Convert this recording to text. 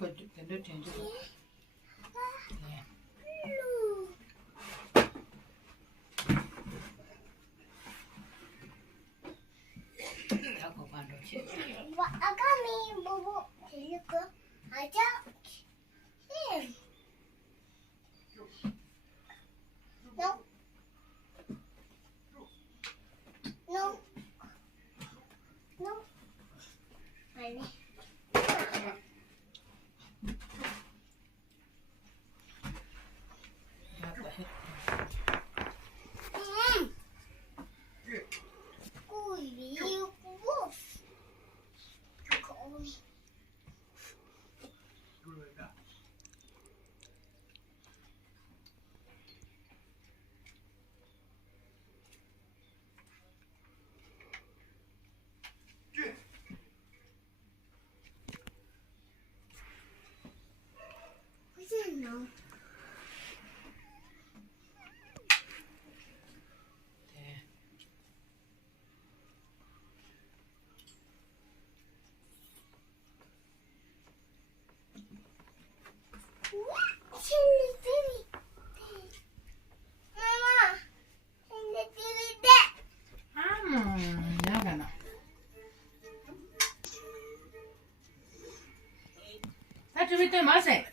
아빠 너 전주. 네. 하고 가놓지. 아가미 뭐뭐 들릴까? 아자. No. No. No. 아니. 아빠 해. 꼬리 꼬. 꼬리. No. 네. 칠리 마마 칠리 나가나. 아, 좀 이따 마세.